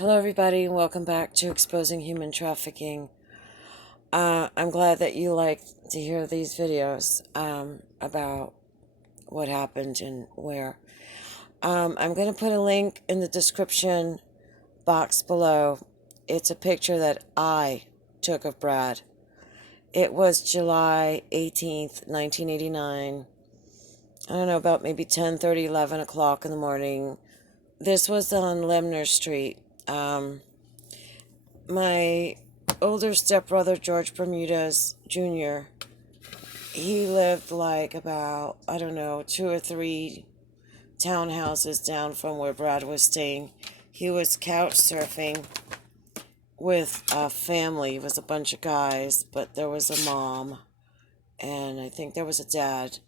Hello, everybody, and welcome back to Exposing Human Trafficking. I'm glad that you like to hear these videos about what happened and where. I'm going to put a link in the description box below. It's a picture that I took of Brad. It was July 18th, 1989. I don't know, about maybe 10:30, 11 o'clock in the morning. This was on Lemner Street. My older stepbrother, George Bermudez Jr., he lived like about, I don't know, 2 or 3 townhouses down from where Brad was staying. He was couch surfing with a family. It was a bunch of guys, but there was a mom, and I think there was a dad.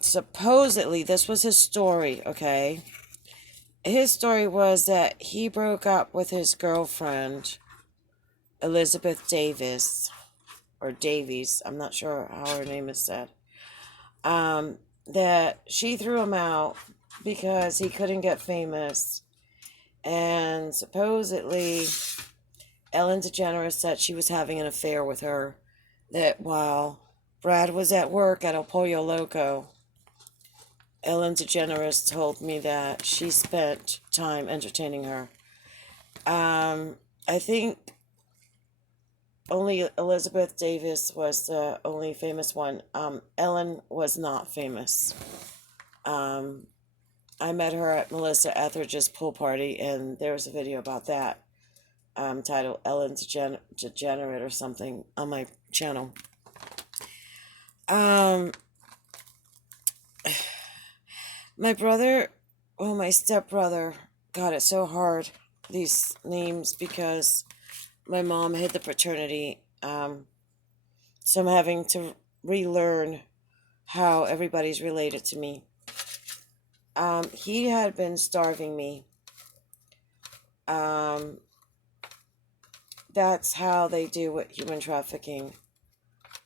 Supposedly, this was his story, okay? His story was that he broke up with his girlfriend, Elizabeth Davis, or Davies, I'm not sure how her name is said, that she threw him out because he couldn't get famous. And supposedly, Ellen DeGeneres said she was having an affair with her, that while Brad was at work at El Pollo Loco, Ellen DeGeneres told me that she spent time entertaining her. I think only Elizabeth Davis was the only famous one. Ellen was not famous. I met her at Melissa Etheridge's pool party, and there was a video about that, titled Ellen Degenerate or something, on my channel. My brother, well, my stepbrother, God, it's so hard, these names, because my mom hid the paternity, so I'm having to relearn how everybody's related to me. He had been starving me. That's how they do with human trafficking.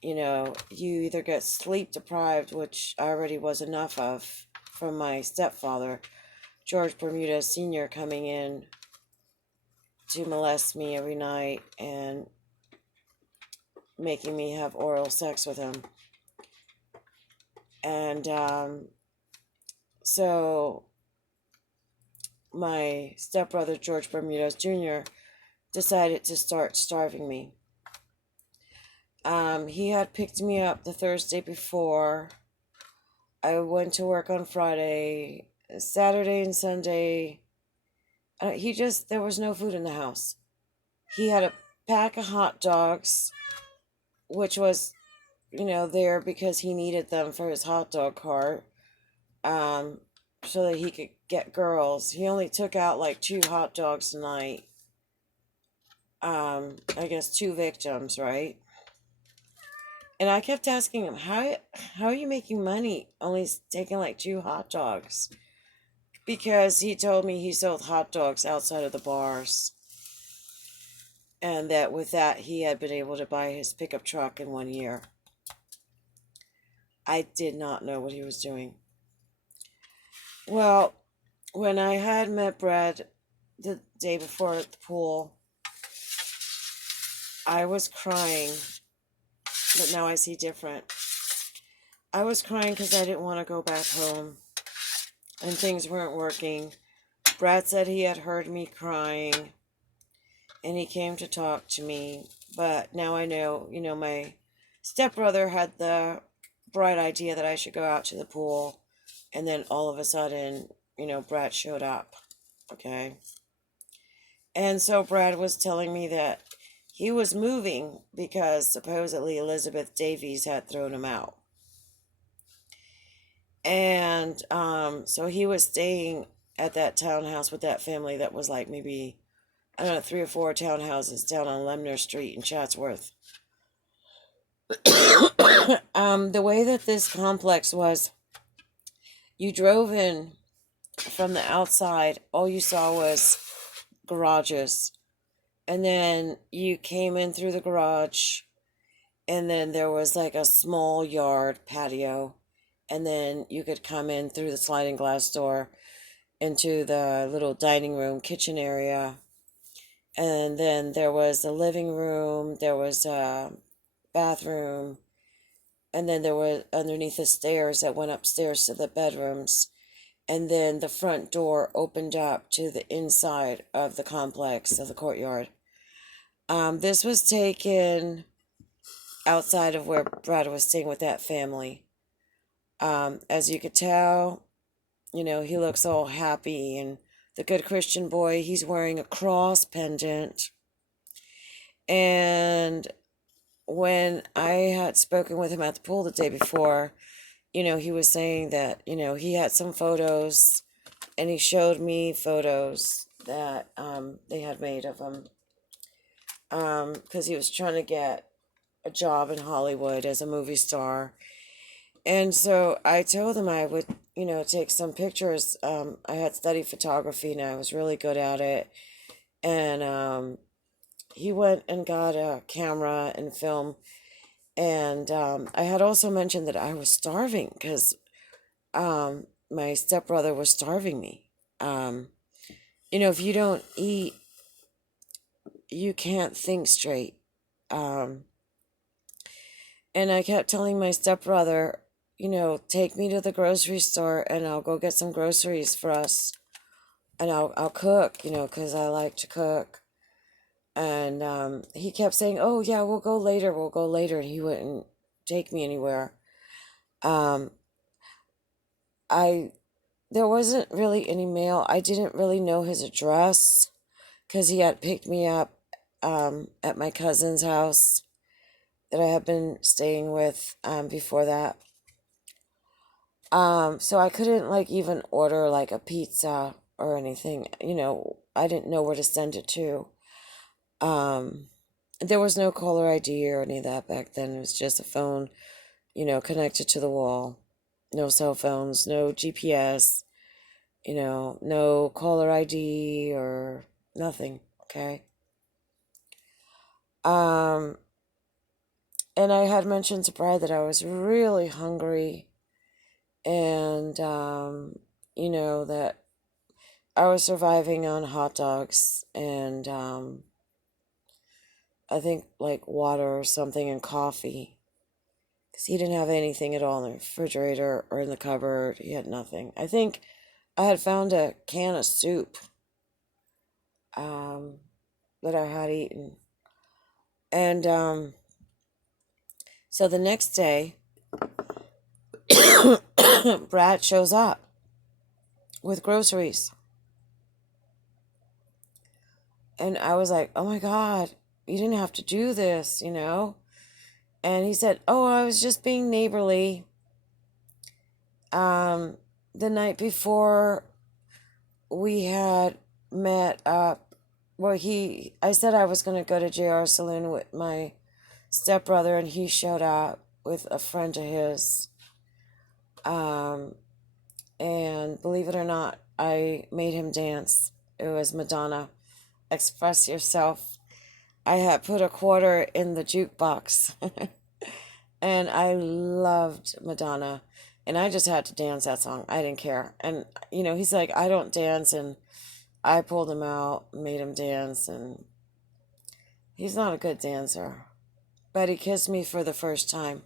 You know, you either get sleep deprived, which I already was enough of from my stepfather, George Bermudez Sr., coming in to molest me every night and making me have oral sex with him. And so my stepbrother, George Bermudez Jr., decided to start starving me. He had picked me up the Thursday before. I went to work on Friday, Saturday and Sunday. There was no food in the house. He had a pack of hot dogs, which was, there because he needed them for his hot dog cart, so that he could get girls. He only took out like 2 hot dogs a night. I guess 2 victims, right? And I kept asking him, how are you making money only taking like 2 hot dogs? Because he told me he sold hot dogs outside of the bars. And that with that, he had been able to buy his pickup truck in 1 year. I did not know what he was doing. Well, when I had met Brad the day before at the pool, I was crying, but now I see different. I was crying because I didn't want to go back home, and things weren't working. Brad said he had heard me crying, and he came to talk to me, but now I know, my stepbrother had the bright idea that I should go out to the pool, and then all of a sudden, Brad showed up, okay? And so Brad was telling me that he was moving because supposedly Elizabeth Davies had thrown him out. And so he was staying at that townhouse with that family that was like maybe, I don't know, 3 or 4 townhouses down on Lemner Street in Chatsworth. The way that this complex was, you drove in from the outside, all you saw was garages. And then you came in through the garage, and then there was like a small yard patio, and then you could come in through the sliding glass door, into the little dining room, kitchen area. And then there was a living room, there was a bathroom, and then there were underneath the stairs that went upstairs to the bedrooms. And then the front door opened up to the inside of the complex, of the courtyard. This was taken outside of where Brad was staying with that family. As you could tell, he looks all happy and the good Christian boy. He's wearing a cross pendant. And when I had spoken with him at the pool the day before, he was saying that, he had some photos and he showed me photos that they had made of him because he was trying to get a job in Hollywood as a movie star. And so I told him I would, take some pictures. I had studied photography and I was really good at it. And he went and got a camera and film. And I had also mentioned that I was starving because my stepbrother was starving me. If you don't eat, you can't think straight. And I kept telling my stepbrother, take me to the grocery store and I'll go get some groceries for us. And I'll cook, because I like to cook. And he kept saying, oh, yeah, we'll go later. And he wouldn't take me anywhere. There wasn't really any mail. I didn't really know his address because he had picked me up at my cousin's house that I had been staying with before that. So I couldn't even order a pizza or anything. I didn't know where to send it to. There was no caller ID or any of that back then. It was just a phone, connected to the wall. No cell phones, no GPS, no caller ID or nothing. Okay. And I had mentioned to Brad that I was really hungry and, that I was surviving on hot dogs and, I think water or something and coffee. Because he didn't have anything at all in the refrigerator or in the cupboard. He had nothing. I think I had found a can of soup that I had eaten. And so the next day, Brad shows up with groceries. And I was like, oh my God, you didn't have to do this, And he said, oh, I was just being neighborly. The night before we had met up, I said I was going to go to JR Saloon with my stepbrother, and he showed up with a friend of his. And believe it or not, I made him dance. It was Madonna, Express Yourself. I had put a quarter in the jukebox, and I loved Madonna. And I just had to dance that song. I didn't care. And, he's like, I don't dance. And I pulled him out, made him dance. And he's not a good dancer. But he kissed me for the first time.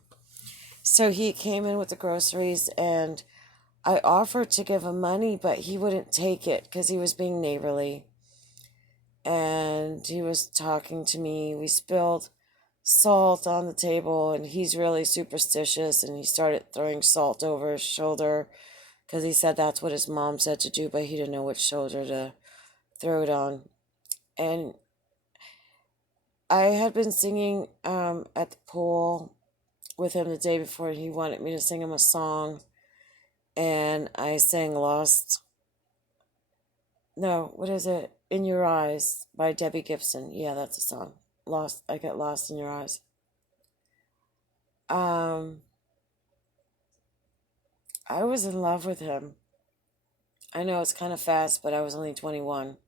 So he came in with the groceries, and I offered to give him money, but he wouldn't take it because he was being neighborly. And he was talking to me. We spilled salt on the table, and he's really superstitious, and he started throwing salt over his shoulder because he said that's what his mom said to do, but he didn't know which shoulder to throw it on. And I had been singing at the pool with him the day before. He wanted me to sing him a song, and I sang what is it? In Your Eyes by Debbie Gibson. Yeah, that's a song. I Get Lost in Your Eyes. I was in love with him. I know it's kind of fast, but I was only 21.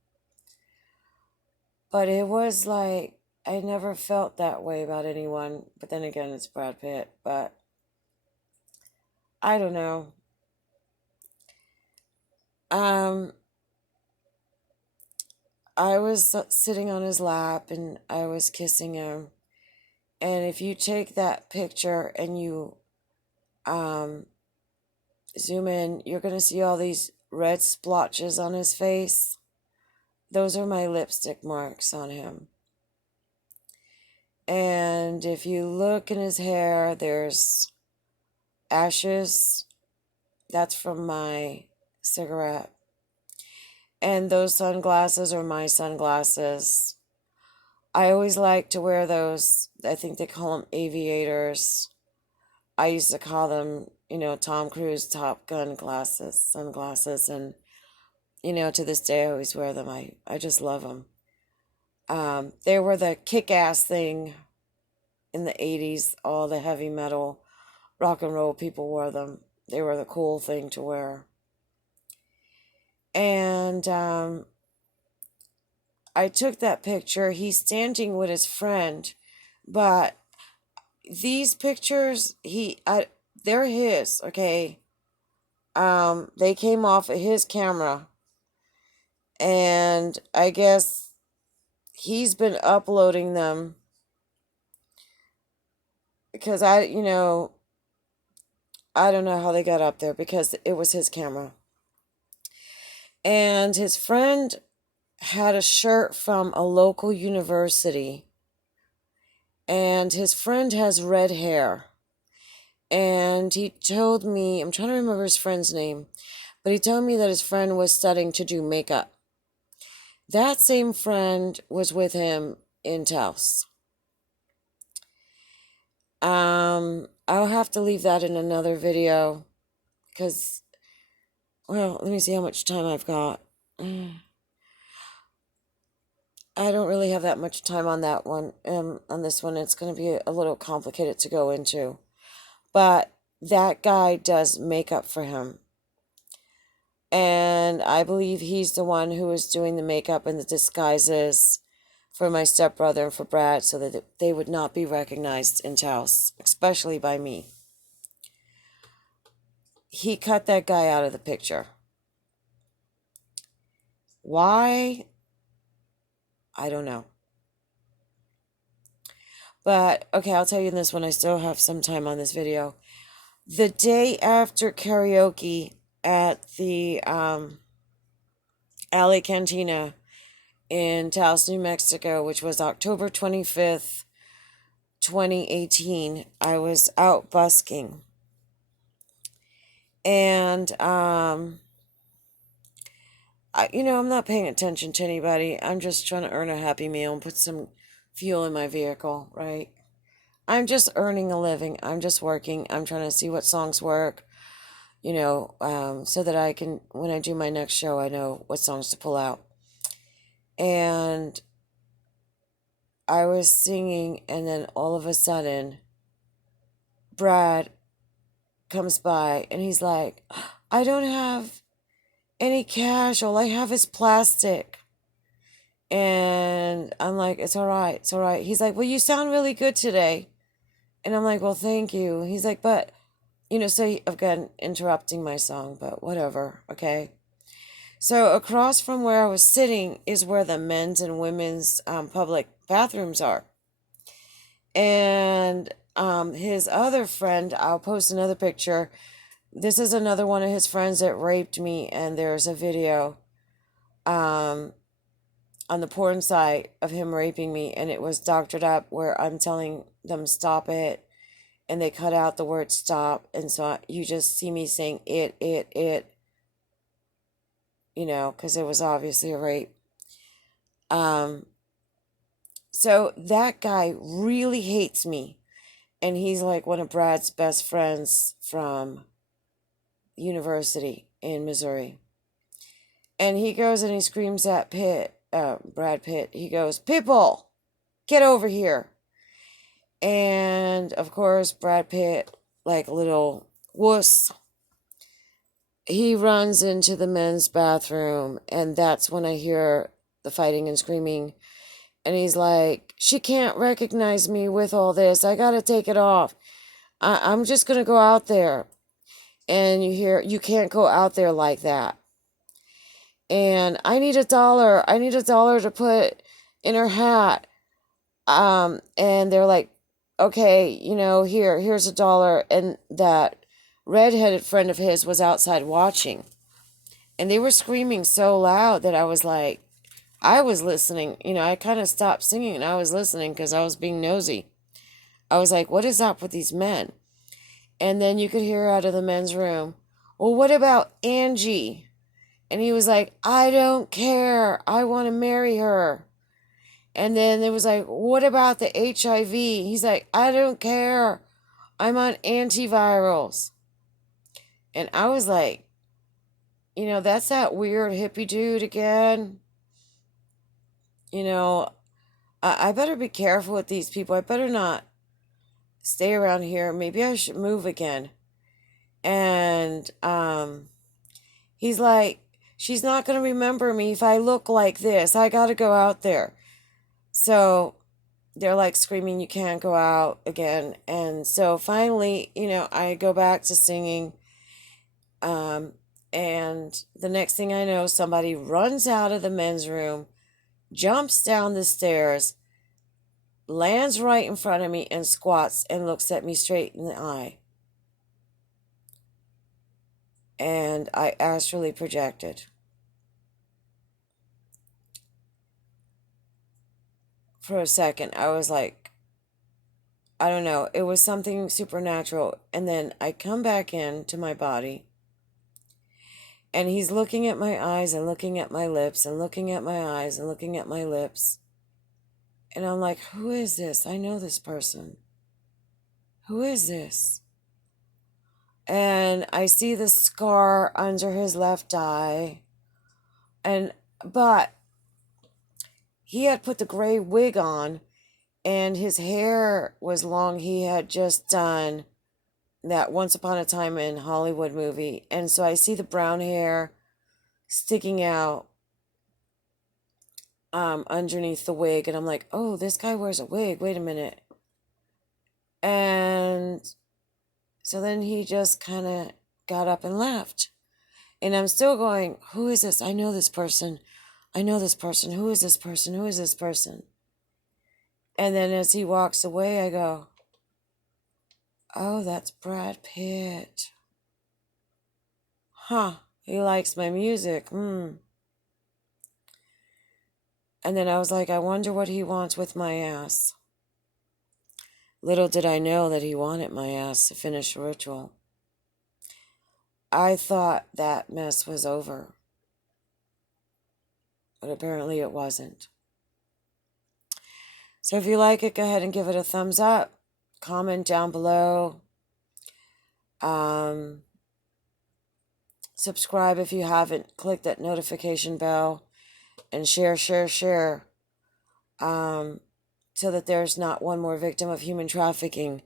But it was I never felt that way about anyone. But then again, it's Brad Pitt. But I don't know. I was sitting on his lap and I was kissing him. And if you take that picture and you um, zoom in, you're going to see all these red splotches on his face. Those are my lipstick marks on him. And if you look in his hair, there's ashes. That's from my cigarette. And those sunglasses are my sunglasses. I always like to wear those. I think they call them aviators. I used to call them, Tom Cruise Top Gun sunglasses. And, to this day, I always wear them. I just love them. They were the kick-ass thing in the 80s. All the heavy metal rock and roll people wore them. They were the cool thing to wear. And I took that picture. He's standing with his friend, but these pictures, they're his, okay? They came off of his camera, and I guess he's been uploading them because I don't know how they got up there because it was his camera. And his friend had a shirt from a local university, and his friend has red hair. And he told me, I'm trying to remember his friend's name, but he told me that his friend was studying to do makeup. That same friend was with him in Taos. I'll have to leave that in another video because, well, let me see how much time I've got. I don't really have that much time on that one. On this one, it's going to be a little complicated to go into. But that guy does makeup for him. And I believe he's the one who is doing the makeup and the disguises for my stepbrother and for Brad so that they would not be recognized in Taos, especially by me. He cut that guy out of the picture. Why? I don't know. But, okay, I'll tell you this when I still have some time on this video. The day after karaoke at the Alley Cantina in Taos, New Mexico, which was October 25th, 2018, I was out busking. And, I'm not paying attention to anybody. I'm just trying to earn a Happy Meal and put some fuel in my vehicle, right? I'm just earning a living. I'm just working. I'm trying to see what songs work, so that I can, when I do my next show, I know what songs to pull out. And I was singing, and then all of a sudden, Brad comes by, and he's like, I don't have any cash. All I have is plastic. And I'm like, it's all right. It's all right. He's like, well, you sound really good today. And I'm like, well, thank you. He's like, but, so again, interrupting my song, but whatever, okay? So across from where I was sitting is where the men's and women's public bathrooms are. And his other friend, I'll post another picture. This is another one of his friends that raped me, and there's a video on the porn site of him raping me, and it was doctored up where I'm telling them stop it, and they cut out the word stop, and so you just see me saying it, because it was obviously a rape. So that guy really hates me, and he's like one of Brad's best friends from university in Missouri. And he goes and he screams at Brad Pitt. He goes, Pitbull, get over here. And of course, Brad Pitt, like a little wuss, he runs into the men's bathroom, and that's when I hear the fighting and screaming. And he's like, she can't recognize me with all this. I gotta take it off. I'm just gonna go out there. And you hear, you can't go out there like that. and I need $1. I need $1 to put in her hat. And they're like, okay, here's $1. And that redheaded friend of his was outside watching. And they were screaming so loud that I was like, I was listening. I kind of stopped singing and I was listening because I was being nosy. I was like, what is up with these men? And then you could hear out of the men's room, well, what about Angie? And he was like, I don't care. I want to marry her. And then it was like, what about the HIV? He's like, I don't care. I'm on antivirals. And I was like, that's that weird hippie dude again. I better be careful with these people. I better not stay around here. Maybe I should move again. And he's like, she's not going to remember me if I look like this. I got to go out there. So they're like screaming, you can't go out again. And so finally, I go back to singing. And the next thing I know, somebody runs out of the men's room, jumps down the stairs, lands right in front of me, and squats and looks at me straight in the eye. And I astrally projected. For a second, I was like, I don't know, it was something supernatural. And then I come back into my body, and he's looking at my eyes and looking at my lips and looking at my eyes and looking at my lips. And I'm like, who is this? I know this person. Who is this? And I see the scar under his left eye. But he had put the gray wig on, and his hair was long. He had just done that Once Upon a Time in Hollywood movie. And so I see the brown hair sticking out underneath the wig. And I'm like, oh, this guy wears a wig. Wait a minute. And so then he just kind of got up and left. And I'm still going, who is this? I know this person. I know this person. Who is this person? Who is this person? And then as he walks away, I go, oh, that's Brad Pitt. Huh, he likes my music. And then I was like, I wonder what he wants with my ass. Little did I know that he wanted my ass to finish the ritual. I thought that mess was over. But apparently it wasn't. So if you like it, go ahead and give it a thumbs up. Comment down below. Subscribe if you haven't. Click that notification bell. And share. So that there's not one more victim of human trafficking.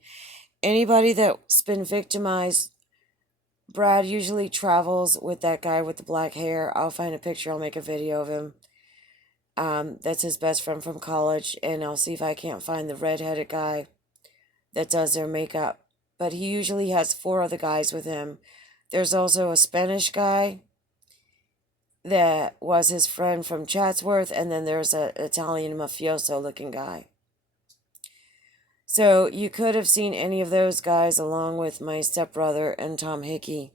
Anybody that's been victimized, Brad usually travels with that guy with the black hair. I'll find a picture. I'll make a video of him. That's his best friend from college. And I'll see if I can't find the redheaded guy that does their makeup. But he usually has 4 other guys with him. There's also a Spanish guy that was his friend from Chatsworth. And then there's an Italian mafioso looking guy. So you could have seen any of those guys along with my stepbrother and Tom Hickey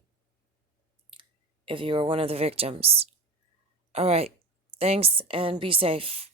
if you were one of the victims. All right. Thanks and be safe.